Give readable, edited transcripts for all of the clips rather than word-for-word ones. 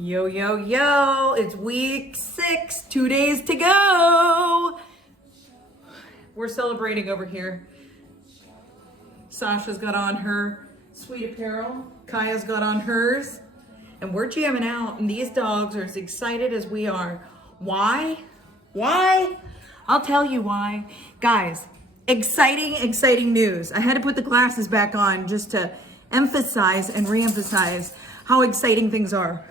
Yo, yo, yo, it's week 6, 2 days to go. We're celebrating over here. Sasha's got on her sweet apparel. Kaya's got on hers. And we're jamming out, and these dogs are as excited as we are. Why? Why? I'll tell you why. Guys, exciting news. I had to put the glasses back on just to emphasize and reemphasize how exciting things are.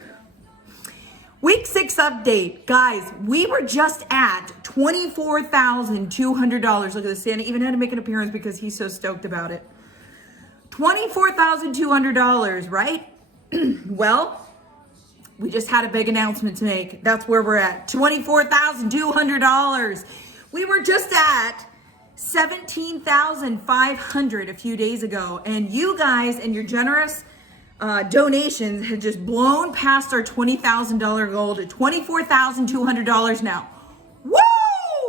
Week 6 update. Guys, we were just at $24,200. Look at this. Santa even had to make an appearance because he's so stoked about it. $24,200, right? Well, we just had a big announcement to make. That's where we're at. $24,200. We were just at $17,500 a few days ago. And you guys and your generous donations had just blown past our $20,000 goal to $24,200 now. Woo!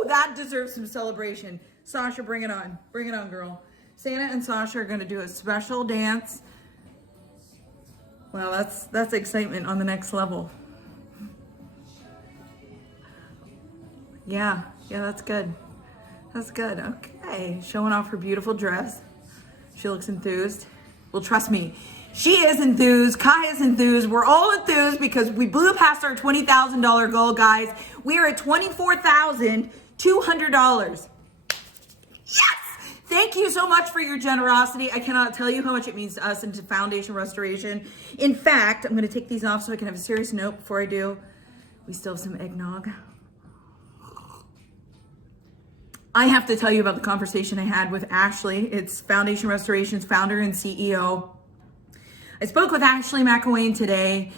That deserves some celebration. Sasha, bring it on. Bring it on, girl. Santa and Sasha are going to do a special dance. Well, that's excitement on the next level. Yeah, that's good. That's good. Okay, showing off her beautiful dress. She looks enthused. Well, trust me, she is enthused. Kaya's enthused. We're all enthused because we blew past our $20,000 goal, guys. We are at $24,200. Yes! Thank you so much for your generosity. I cannot tell you how much it means to us and to Foundation Restoration. In fact, I'm going to take these off so I can have a serious note before I do. We still have some eggnog. I have to tell you about the conversation I had with Ashley. It's Foundation Restoration's founder and CEO. I spoke with Ashley McElwain today,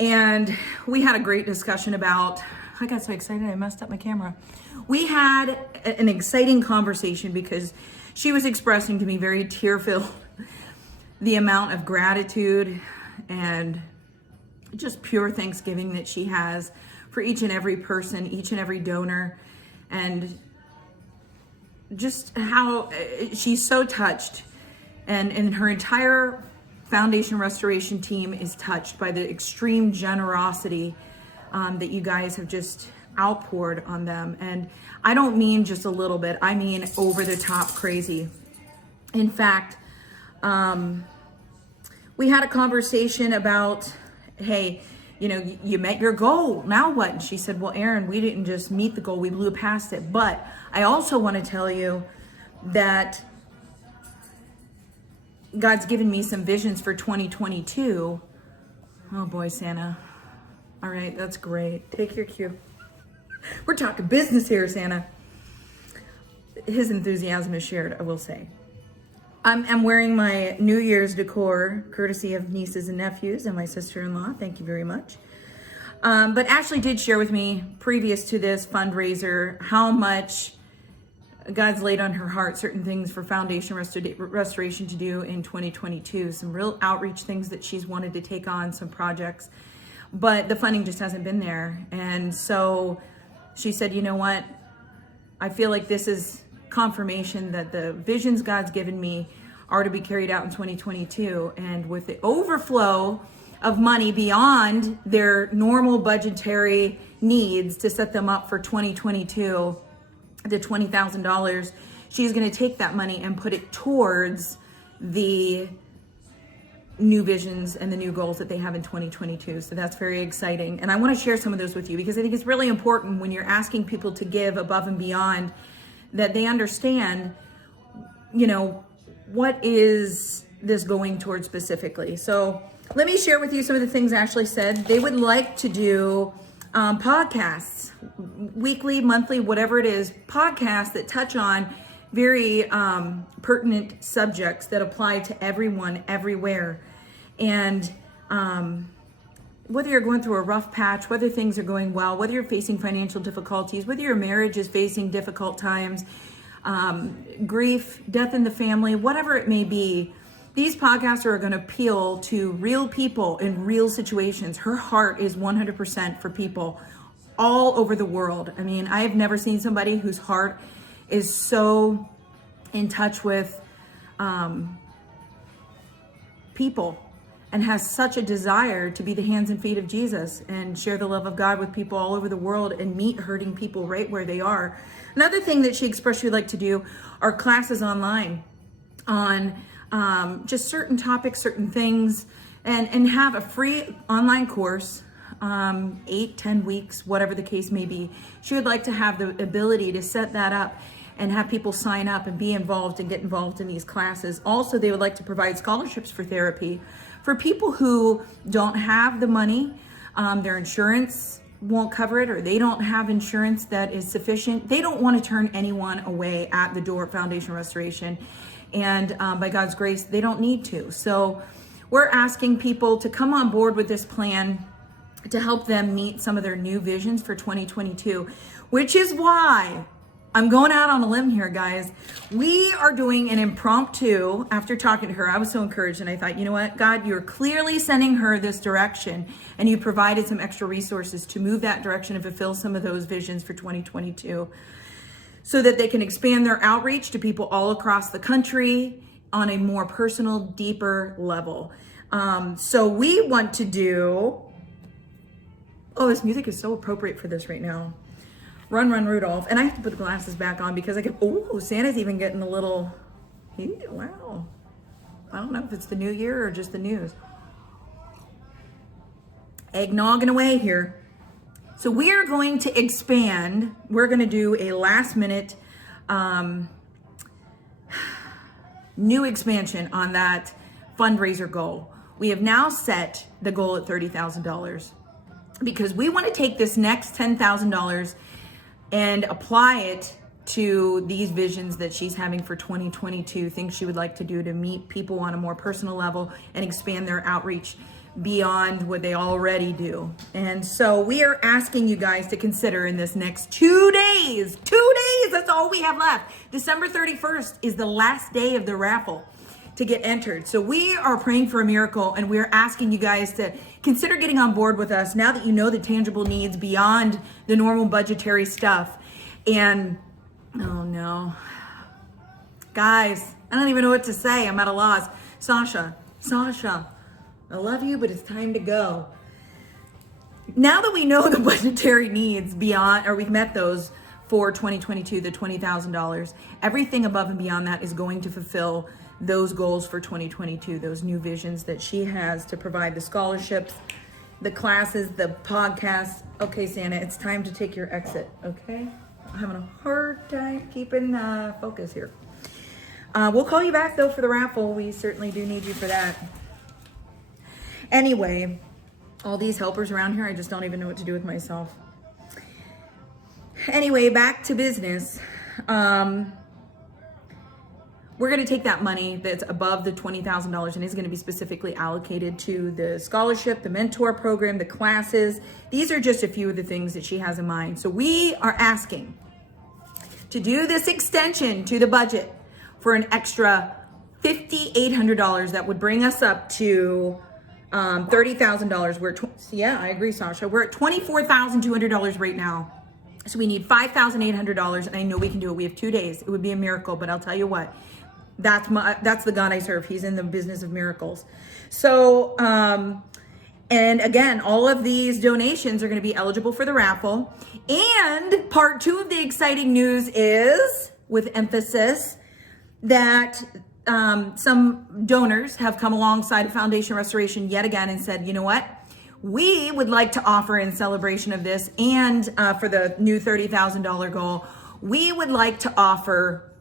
and we had a great discussion about, I got so excited I messed up my camera. We had an exciting conversation because she was expressing to me very tear-filled the amount of gratitude and just pure thanksgiving that she has for each and every person, each and every donor, and just how she's so touched, and her entire Foundation Restoration team is touched by the extreme generosity that you guys have just outpoured on them. And I don't mean just a little bit, I mean over the top crazy. In fact, we had a conversation about, hey, you met your goal, now what? And she said, well, Erin, we didn't just meet the goal, we blew past it. But I also want to tell you that God's given me some visions for 2022. Oh boy, Santa. All right, that's great. Take your cue. We're talking business here, Santa. His enthusiasm is shared, I will say. I'm wearing my New Year's decor, courtesy of nieces and nephews and my sister-in-law. Thank you very much. But Ashley did share with me, previous to this fundraiser, how much God's laid on her heart certain things for Foundation Restoration to do in 2022. Some real outreach things that she's wanted to take on, some projects. But the funding just hasn't been there. And so she said, you know what? I feel like this is confirmation that the visions God's given me are to be carried out in 2022. And with the overflow of money beyond their normal budgetary needs to set them up for 2022, the $20,000, she's going to take that money and put it towards the new visions and the new goals that they have in 2022. So that's very exciting. And I want to share some of those with you because I think it's really important when you're asking people to give above and beyond that they understand, what is this going towards specifically. So let me share with you some of the things Ashley said. They would like to do podcasts, weekly, monthly, whatever it is, podcasts that touch on very pertinent subjects that apply to everyone, everywhere. And whether you're going through a rough patch, whether things are going well, whether you're facing financial difficulties, whether your marriage is facing difficult times, grief, death in the family, whatever it may be, these podcasts are going to appeal to real people in real situations. Her heart is 100% for people all over the world. I mean, I have never seen somebody whose heart is so in touch with people and has such a desire to be the hands and feet of Jesus and share the love of God with people all over the world and meet hurting people right where they are. Another thing that she expressed she'd like to do are classes online on just certain topics, certain things, and have a free online course, 8-10 weeks, whatever the case may be. She would like to have the ability to set that up and have people sign up and be involved and get involved in these classes. Also, they would like to provide scholarships for therapy for people who don't have the money, their insurance won't cover it, or they don't have insurance that is sufficient. They don't want to turn anyone away at the door at Foundation Restoration. And by God's grace, they don't need to. So we're asking people to come on board with this plan to help them meet some of their new visions for 2022, which is why I'm going out on a limb here, guys. We are doing an impromptu, after talking to her, I was so encouraged, and I thought, you know what, God, you're clearly sending her this direction, and you provided some extra resources to move that direction and fulfill some of those visions for 2022 so that they can expand their outreach to people all across the country on a more personal, deeper level. So we want to do, oh, this music is so appropriate for this right now. Run, Run, Rudolph. And I have to put the glasses back on because I can, oh, Santa's even getting a little, wow. I don't know if it's the new year or just the news. Eggnogging away here. So we are going to expand. We're going to do a last minute new expansion on that fundraiser goal. We have now set the goal at $30,000 because we want to take this next $10,000 and apply it to these visions that she's having for 2022, things she would like to do to meet people on a more personal level and expand their outreach beyond what they already do. And so we are asking you guys to consider in this next 2 days, that's all we have left. December 31st is the last day of the raffle to get entered. So we are praying for a miracle, and we're asking you guys to consider getting on board with us now that you know the tangible needs beyond the normal budgetary stuff. And oh no, guys, I don't even know what to say. I'm at a loss. Sasha, I love you, but it's time to go. Now that we know the budgetary needs beyond, or we've met those for 2022, the $20,000, everything above and beyond that is going to fulfill those goals for 2022, those new visions that she has to provide the scholarships, the classes, the podcasts. Okay, Santa, it's time to take your exit, okay? I'm having a hard time keeping focus here. We'll call you back, though, for the raffle. We certainly do need you for that. Anyway, all these helpers around here, I just don't even know what to do with myself. Anyway, back to business. We're going to take that money that's above the $20,000 and is going to be specifically allocated to the scholarship, the mentor program, the classes. These are just a few of the things that she has in mind. So we are asking to do this extension to the budget for an extra $5,800 that would bring us up to $30,000. Yeah, I agree, Sasha. We're at $24,200 right now. So we need $5,800, and I know we can do it. We have 2 days. It would be a miracle, but I'll tell you what, that's the God I serve. He's in the business of miracles. So, and again, all of these donations are going to be eligible for the raffle. And part 2 of the exciting news is, with emphasis, that some donors have come alongside of Foundation Restoration yet again and said, you know what? We would like to offer, in celebration of this and for the new $30,000 goal, we would like to offer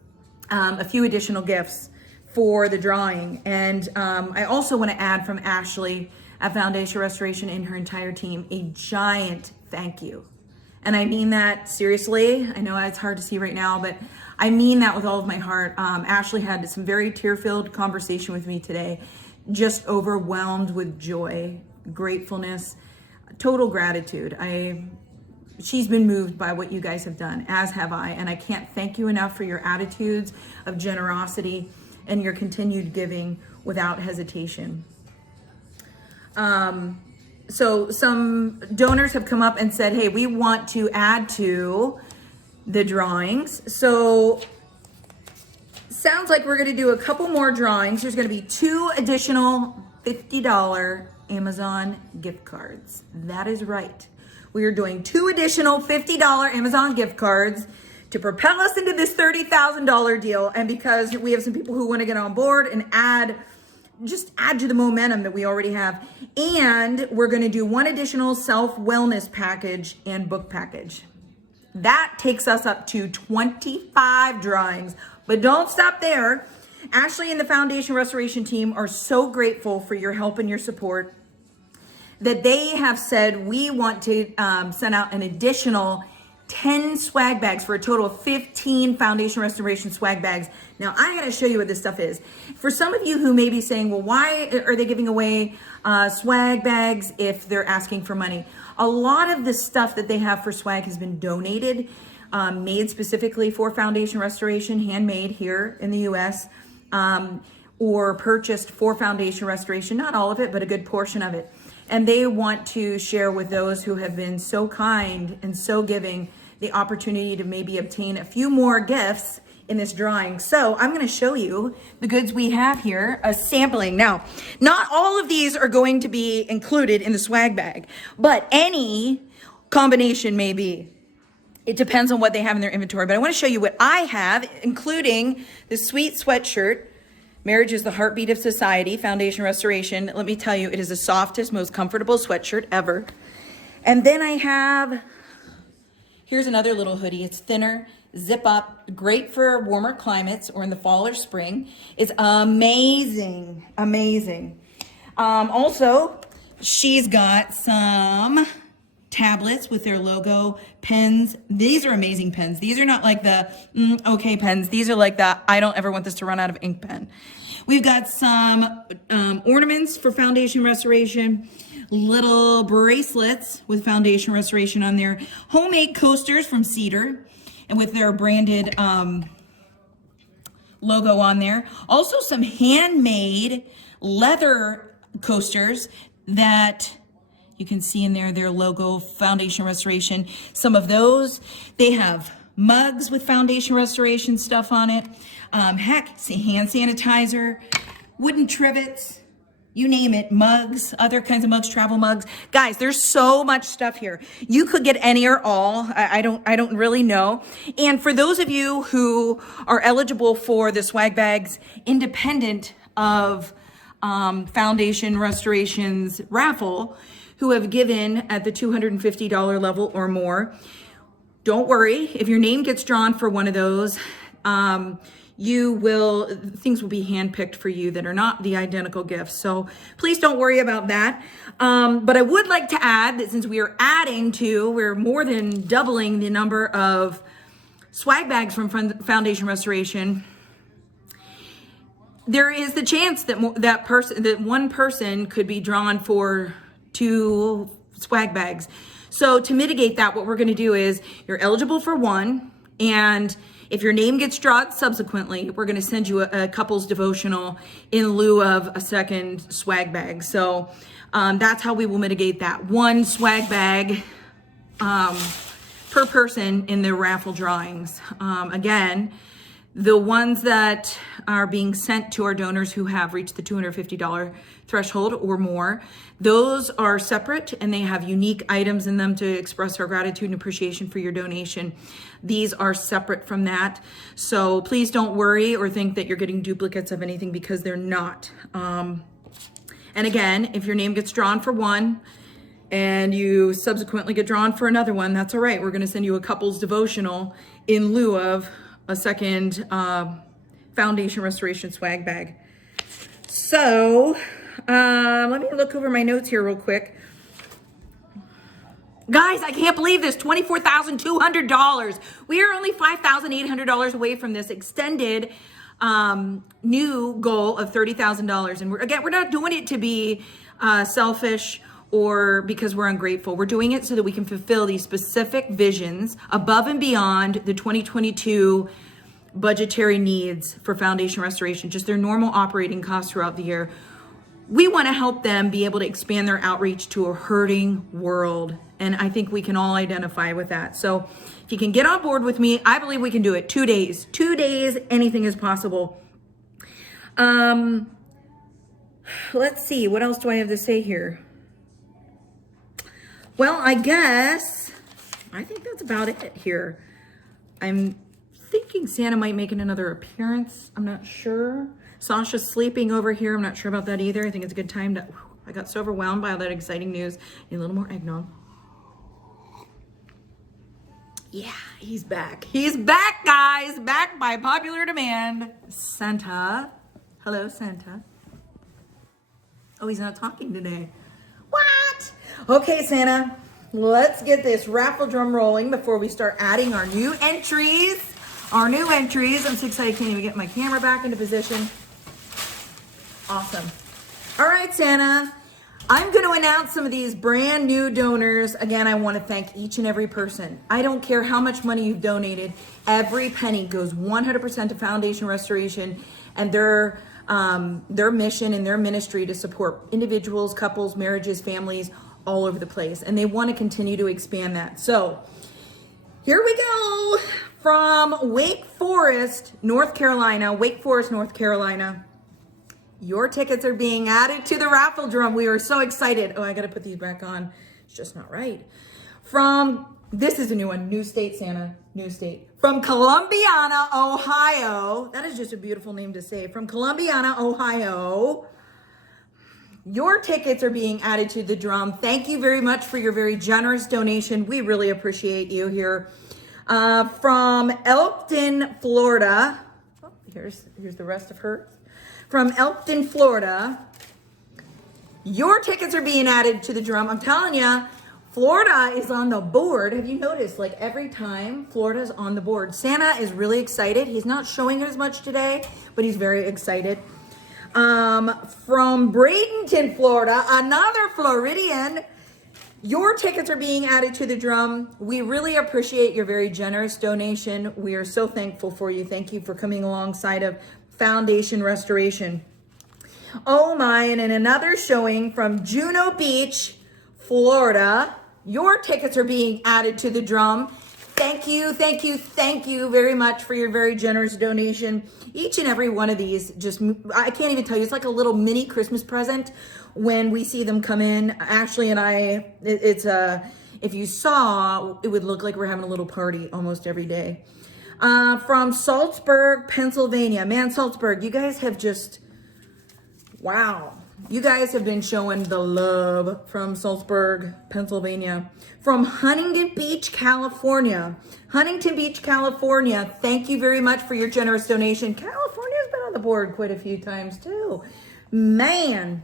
a few additional gifts for the drawing. And I also want to add from Ashley at Foundation Restoration and her entire team, a giant thank you. And I mean that seriously. I know it's hard to see right now, but I mean that with all of my heart. Ashley had some very tear-filled conversation with me today, just overwhelmed with joy, gratefulness, total gratitude. She's been moved by what you guys have done, as have I, and I can't thank you enough for your attitudes of generosity and your continued giving without hesitation. So some donors have come up and said, hey, we want to add to the drawings. So sounds like we're going to do a couple more drawings. There's going to be 2 additional $50 Amazon gift cards. That is right. We are doing 2 additional $50 Amazon gift cards to propel us into this $30,000 deal. And because we have some people who want to get on board and just add to the momentum that we already have. And we're going to do 1 additional self-wellness package and book package. That takes us up to 25 drawings. But don't stop there. Ashley and the Foundation Restoration team are so grateful for your help and your support that they have said we want to send out an additional 10 swag bags for a total of 15 Foundation Restoration swag bags. Now, I gotta show you what this stuff is. For some of you who may be saying, well, why are they giving away swag bags if they're asking for money? A lot of the stuff that they have for swag has been donated, made specifically for Foundation Restoration, handmade here in the US, or purchased for Foundation Restoration. Not all of it, but a good portion of it. And they want to share with those who have been so kind and so giving the opportunity to maybe obtain a few more gifts in this drawing. So I'm going to show you the goods we have here, a sampling. Now, not all of these are going to be included in the swag bag, but any combination may be. It depends on what they have in their inventory. But I want to show you what I have, including the sweet sweatshirt. Marriage is the heartbeat of society, Foundation Restoration. Let me tell you, it is the softest, most comfortable sweatshirt ever. And then I have, here's another little hoodie. It's thinner, zip up, great for warmer climates or in the fall or spring. It's amazing, amazing. Also, she's got some tablets with their logo, pens. These are amazing pens. These are not like the okay pens. These are like the I don't ever want this to run out of ink pen. We've got some ornaments for Foundation Restoration, little bracelets with Foundation Restoration on there, homemade coasters from Cedar and with their branded logo on there. Also some handmade leather coasters that you can see in there, their logo, Foundation Restoration. Some of those, they have mugs with Foundation Restoration stuff on it. Heck, hand sanitizer, wooden trivets, you name it, mugs, other kinds of mugs, travel mugs. Guys, there's so much stuff here. You could get any or all. I don't really know. And for those of you who are eligible for the swag bags, independent of Foundation Restoration's raffle, who have given at the $250 level or more, don't worry. If your name gets drawn for one of those, things will be handpicked for you that are not the identical gifts. So please don't worry about that. But I would like to add that since we're more than doubling the number of swag bags from Foundation Restoration, there is the chance that one person could be drawn for 2 swag bags. So to mitigate that, what we're going to do is you're eligible for 1, and if your name gets drawn subsequently, we're going to send you a couple's devotional in lieu of a second swag bag. So that's how we will mitigate that. 1 swag bag per person in the raffle drawings. Again, the ones that are being sent to our donors who have reached the $250 threshold or more, those are separate and they have unique items in them to express our gratitude and appreciation for your donation. These are separate from that. So please don't worry or think that you're getting duplicates of anything, because they're not. And again, if your name gets drawn for 1 and you subsequently get drawn for another one, that's all right. We're going to send you a couple's devotional in lieu of a second Foundation Restoration swag bag. So let me look over my notes here real quick. Guys, I can't believe this, $24,200. We are only $5,800 away from this extended new goal of $30,000. And we're not doing it to be selfish or because we're ungrateful. We're doing it so that we can fulfill these specific visions above and beyond the 2022 budgetary needs for Foundation Restoration, just their normal operating costs throughout the year. We want to help them be able to expand their outreach to a hurting world. And I think we can all identify with that. So if you can get on board with me, I believe we can do it. 2 days, anything is possible. Let's see, what else do I have to say here? Well, I think that's about it here. I'm thinking Santa might make another appearance. I'm not sure. Sasha's sleeping over here. I'm not sure about that either. I think it's a good time to, I got so overwhelmed by all that exciting news. Need a little more eggnog. Yeah, he's back. He's back, guys. Back by popular demand. Santa. Hello, Santa. Oh, he's not talking today. What? Okay, Santa. Let's get this raffle drum rolling before we start adding our new entries. I'm so excited I can't even get my camera back into position. Awesome. All right, Santa. I'm going to announce some of these brand new donors. Again, I want to thank each and every person. I don't care how much money you've donated. Every penny goes 100% to Foundation Restoration and their mission and their ministry to support individuals, couples, marriages, families all over the place. And they want to continue to expand that. So here we go. From Wake Forest, North Carolina. Your tickets are being added to the raffle drum. We are so excited. Oh, I got to put these back on. It's just not right. This is a new one. New state, Santa. New state. From Columbiana, Ohio. That is just a beautiful name to say. From Columbiana, Ohio. Your tickets are being added to the drum. Thank you very much for your very generous donation. We really appreciate you here. From Elkton, Florida. Oh, here's the rest of hers. From Elkton, Florida. Your tickets are being added to the drum. I'm telling you, Florida is on the board. Have you noticed, like every time Florida's on the board? Santa is really excited. He's not showing it as much today, but he's very excited. From Bradenton, Florida, another Floridian. Your tickets are being added to the drum. We really appreciate your very generous donation. We are so thankful for you. Thank you for coming alongside of Foundation Restoration. Oh my, and in another showing from Juno Beach, Florida, your tickets are being added to the drum. Thank you very much for your very generous donation. Each and every one of these, I can't even tell you, it's like a little mini Christmas present when we see them come in. Ashley and I, if you saw, it would look like we're having a little party almost every day. From Salzburg, Pennsylvania. Man, Salzburg, you guys have wow. You guys have been showing the love from Salzburg, Pennsylvania. From Huntington Beach, California. Thank you very much for your generous donation. California's been on the board quite a few times too. Man.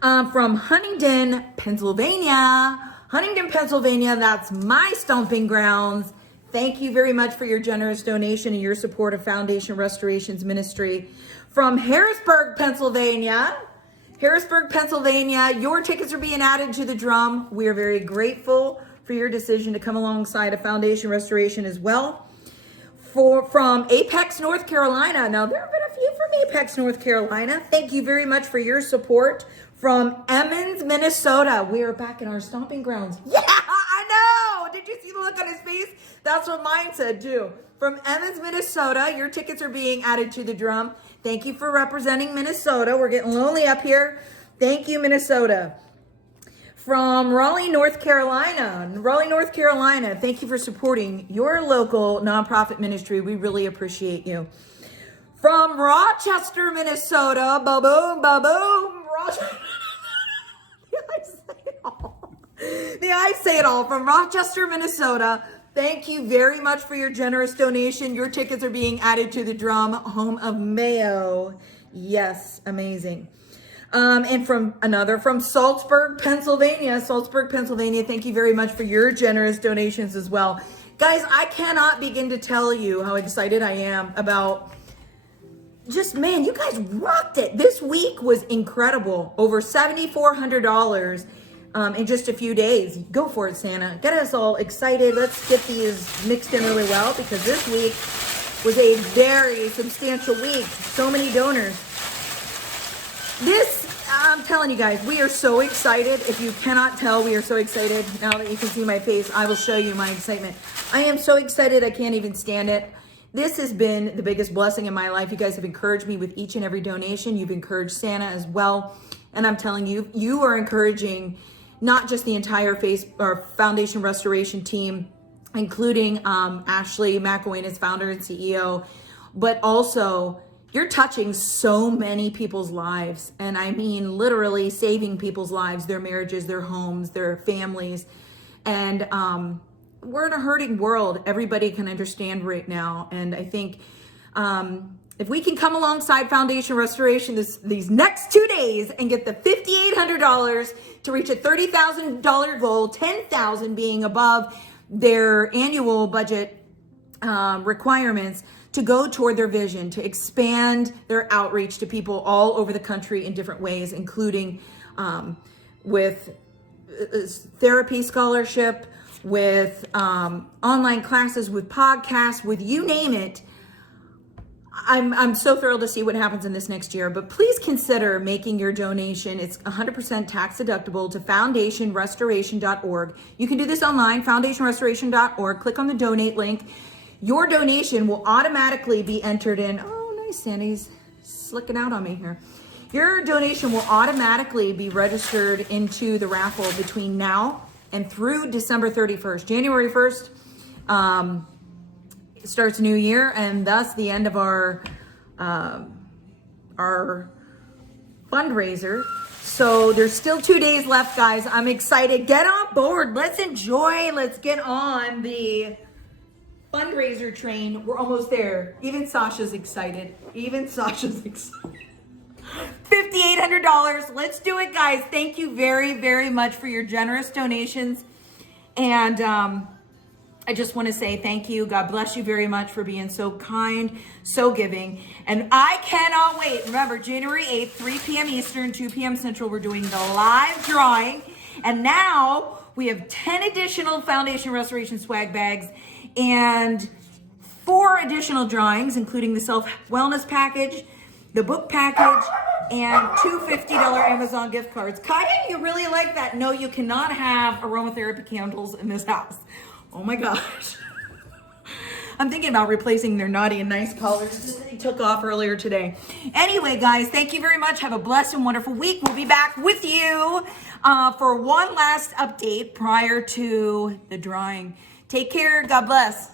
From Huntington, Pennsylvania, that's my stomping grounds. Thank you very much for your generous donation and your support of Foundation Restoration's ministry. From Harrisburg, Pennsylvania, your tickets are being added to the drum. We are very grateful for your decision to come alongside of Foundation Restoration as well. From Apex, North Carolina. Now, there have been a few from Apex, North Carolina. Thank you very much for your support. From Emmons, Minnesota. We are back in our stomping grounds. Yeah, I know. Did you see the look on his face? That's what mine said too. From Emmons, Minnesota, your tickets are being added to the drum. Thank you for representing Minnesota. We're getting lonely up here. Thank you, Minnesota. From Raleigh, North Carolina. Thank you for supporting your local nonprofit ministry. We really appreciate you. From Rochester, Minnesota. Ba-boom, ba-boom. Rochester. I say it all. From Rochester, Minnesota. Thank you very much for your generous donation. Your tickets are being added to the drum. Home of Mayo. Yes, amazing. And from Salzburg, Pennsylvania. Thank you very much for your generous donations as well. Guys, I cannot begin to tell you how excited I am about man, you guys rocked it. This week was incredible. Over $7,400 in just a few days. Go for it, Santa. Get us all excited. Let's get these mixed in really well because this week was a very substantial week. So many donors. I'm telling you guys, we are so excited. If you cannot tell, we are so excited. Now that you can see my face, I will show you my excitement. I am so excited. I can't even stand it. This has been the biggest blessing in my life. You guys have encouraged me with each and every donation. You've encouraged Santa as well. And I'm telling you, you are encouraging not just the entire Foundation Restoration team, including Ashley McElwain as founder and CEO, but also you're touching so many people's lives. And I mean, literally saving people's lives, their marriages, their homes, their families. And we're in a hurting world. Everybody can understand right now. And I think if we can come alongside Foundation Restoration these next 2 days and get the $5,800 to reach a $30,000 goal, $10,000 being above their annual budget requirements, to go toward their vision, to expand their outreach to people all over the country in different ways, including with therapy scholarship, with online classes, with podcasts, with you name it. I'm so thrilled to see what happens in this next year, but please consider making your donation. It's 100% tax deductible to foundationrestoration.org. You can do this online, foundationrestoration.org. Click on the donate link. Your donation will automatically be entered in. Oh, nice, Sandy's slicking out on me here. Your donation will automatically be registered into the raffle between now and through December 31st. January 1st starts a new year, and thus the end of our fundraiser. So there's still 2 days left, guys. I'm excited. Get on board. Let's enjoy. Let's get on the fundraiser train. We're almost there. Even Sasha's excited. $5,800. Let's do it, guys. Thank you very, very much for your generous donations. And I just want to say thank you. God bless you very much for being so kind, so giving. And I cannot wait. Remember, January 8th, 3 p.m. Eastern, 2 p.m. Central, we're doing the live drawing. And now we have 10 additional Foundation Restoration swag bags and 4 additional drawings, including the self-wellness package, the book package, and 2 $50 Amazon gift cards. Kaya, you really like that? No, you cannot have aromatherapy candles in this house. Oh my gosh. I'm thinking about replacing their naughty and nice collars that they took off earlier today. Anyway, guys, thank you very much. Have a blessed and wonderful week. We'll be back with you for one last update prior to the drawing. Take care. God bless.